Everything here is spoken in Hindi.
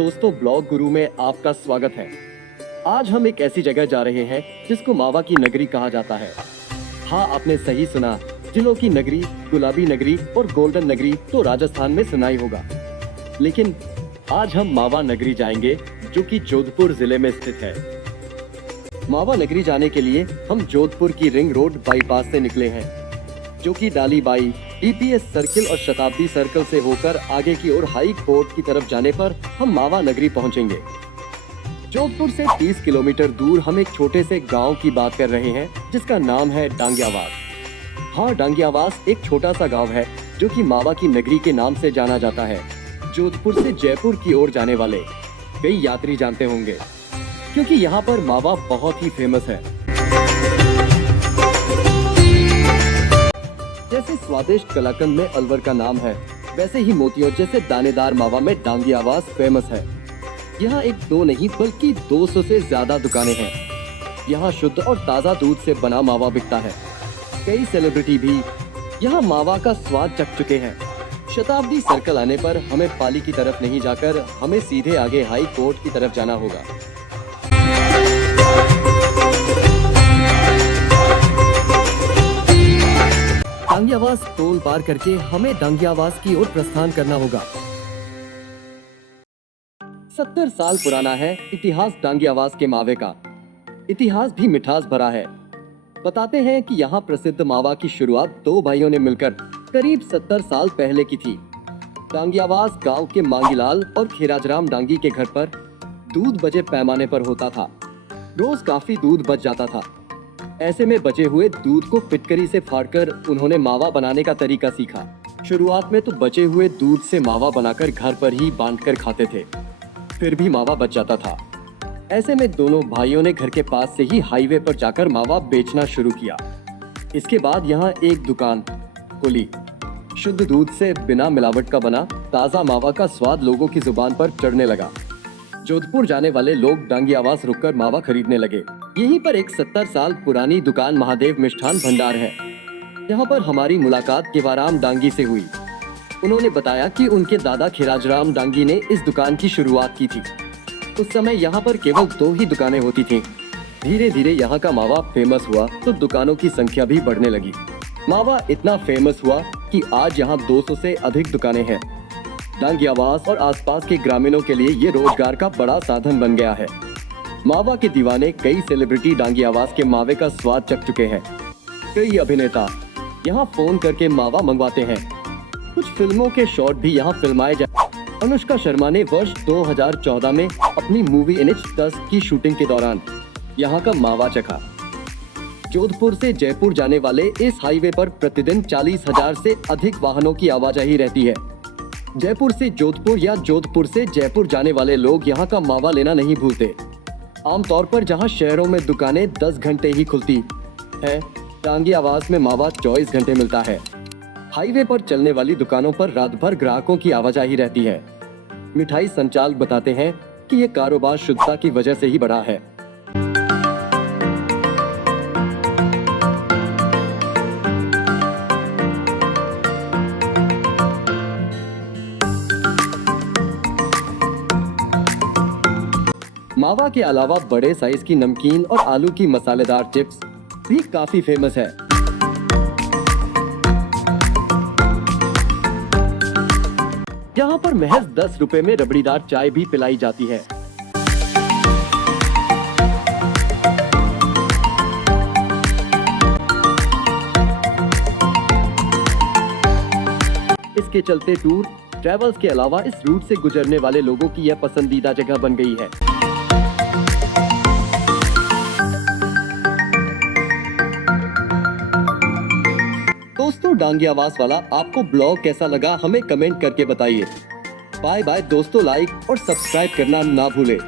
दोस्तों, ब्लॉग गुरु में आपका स्वागत है। आज हम एक ऐसी जगह जा रहे हैं जिसको मावा की नगरी कहा जाता है। हाँ, आपने सही सुना, जिलों की नगरी, गुलाबी नगरी और गोल्डन नगरी तो राजस्थान में सुनाई होगा, लेकिन आज हम मावा नगरी जाएंगे जो कि जोधपुर जिले में स्थित है। मावा नगरी जाने के लिए हम जोधपुर की रिंग रोड बाईपास से निकले हैं, जो कि डालीबाई, डीपीएस सर्किल और शताब्दी सर्कल से होकर आगे की ओर हाई कोर्ट की तरफ जाने पर हम मावा नगरी पहुंचेंगे। जोधपुर से 30 किलोमीटर दूर हम एक छोटे से गांव की बात कर रहे हैं जिसका नाम है डांगियावास। हाँ, डांगियावास एक छोटा सा गांव है जो कि मावा की नगरी के नाम से जाना जाता है। जोधपुर से जयपुर की ओर जाने वाले कई यात्री जानते होंगे, क्योंकि यहाँ पर मावा बहुत ही फेमस है। जैसे स्वादिष्ट कलाकंद में अलवर का नाम है, वैसे ही मोतियों जैसे दानेदार मावा में डांगियावास फेमस है। यहाँ एक दो नहीं बल्कि 200 से ज्यादा दुकानें हैं। यहाँ शुद्ध और ताज़ा दूध से बना मावा बिकता है। कई सेलिब्रिटी भी यहाँ मावा का स्वाद चख चुके हैं। शताब्दी सर्कल आने पर हमें पाली की तरफ नहीं जाकर हमें सीधे आगे हाई कोर्ट की तरफ जाना होगा। डांगियावास टोल पार करके हमें डांगियावास की ओर प्रस्थान करना होगा। 70 साल पुराना है इतिहास डांगियावास के मावे का। इतिहास भी मिठास भरा है। बताते हैं कि यहाँ प्रसिद्ध मावा की शुरुआत दो भाइयों ने मिलकर करीब 70 साल पहले की थी। डांगियावास गांव के मांगीलाल और खीराजराम डांगी के घर पर दूध बजे पैमाने पर होता था। रोज काफी दूध बच जाता था। ऐसे में बचे हुए दूध को फिटकरी से फाड़कर उन्होंने मावा बनाने का तरीका सीखा। शुरुआत में तो बचे हुए दूध से मावा बनाकर घर पर ही बांटकर खाते थे, फिर भी मावा बच जाता था। ऐसे में दोनों भाइयों ने घर के पास से ही हाईवे पर जाकर मावा बेचना शुरू किया। इसके बाद यहाँ एक दुकान खुली। शुद्ध दूध से बिना मिलावट का बना ताज़ा मावा का स्वाद लोगों की जुबान पर चढ़ने लगा। जोधपुर जाने वाले लोग डांगियावास रुककर मावा खरीदने लगे। यहीं पर एक 70 साल पुरानी दुकान महादेव मिष्ठान भंडार है। यहाँ पर हमारी मुलाकात केवाराम डांगी से हुई। उन्होंने बताया कि उनके दादा खीराजराम डांगी ने इस दुकान की शुरुआत की थी। उस समय यहाँ पर केवल 2 ही दुकानें होती थीं। धीरे धीरे यहाँ का मावा फेमस हुआ तो दुकानों की संख्या भी बढ़ने लगी। मावा इतना फेमस हुआ कि आज यहाँ 200 से अधिक दुकानें हैं। डांगियावास और आसपास के ग्रामीणों के लिए ये रोजगार का बड़ा साधन बन गया है। मावा के दीवाने कई सेलिब्रिटी डांगियावास के मावे का स्वाद चख चुके हैं। कई अभिनेता यहाँ फोन करके मावा मंगवाते हैं। कुछ फिल्मों के शॉट भी यहाँ फिल्माए जाते। अनुष्का शर्मा ने वर्ष 2014 में अपनी मूवी इनिच 10 की शूटिंग के दौरान यहाँ का मावा चखा। जोधपुर से जयपुर जाने वाले इस हाईवे पर प्रतिदिन 40,000 से अधिक वाहनों की आवाजाही रहती है। जयपुर से जोधपुर या जोधपुर से जयपुर जाने वाले लोग यहाँ का मावा लेना नहीं भूलते। आमतौर पर जहाँ शहरों में दुकानें 10 घंटे ही खुलती है, डांगियावास में मावा 24 घंटे मिलता है। हाईवे पर चलने वाली दुकानों पर रात भर ग्राहकों की आवाजाही रहती है। मिठाई संचालक बताते हैं कि ये कारोबार शुद्धता की वजह से ही बढ़ा है। मावा के अलावा बड़े साइज की नमकीन और आलू की मसालेदार चिप्स भी काफी फेमस है। यहाँ पर महज 10 रुपए में रबड़ीदार चाय भी पिलाई जाती है। इसके चलते टूर ट्रैवल्स के अलावा इस रूट से गुजरने वाले लोगों की यह पसंदीदा जगह बन गई है। दोस्तों, डांगियावास वाला आपको ब्लॉग कैसा लगा हमें कमेंट करके बताइए। बाय बाय दोस्तों, लाइक और सब्सक्राइब करना ना भूलें।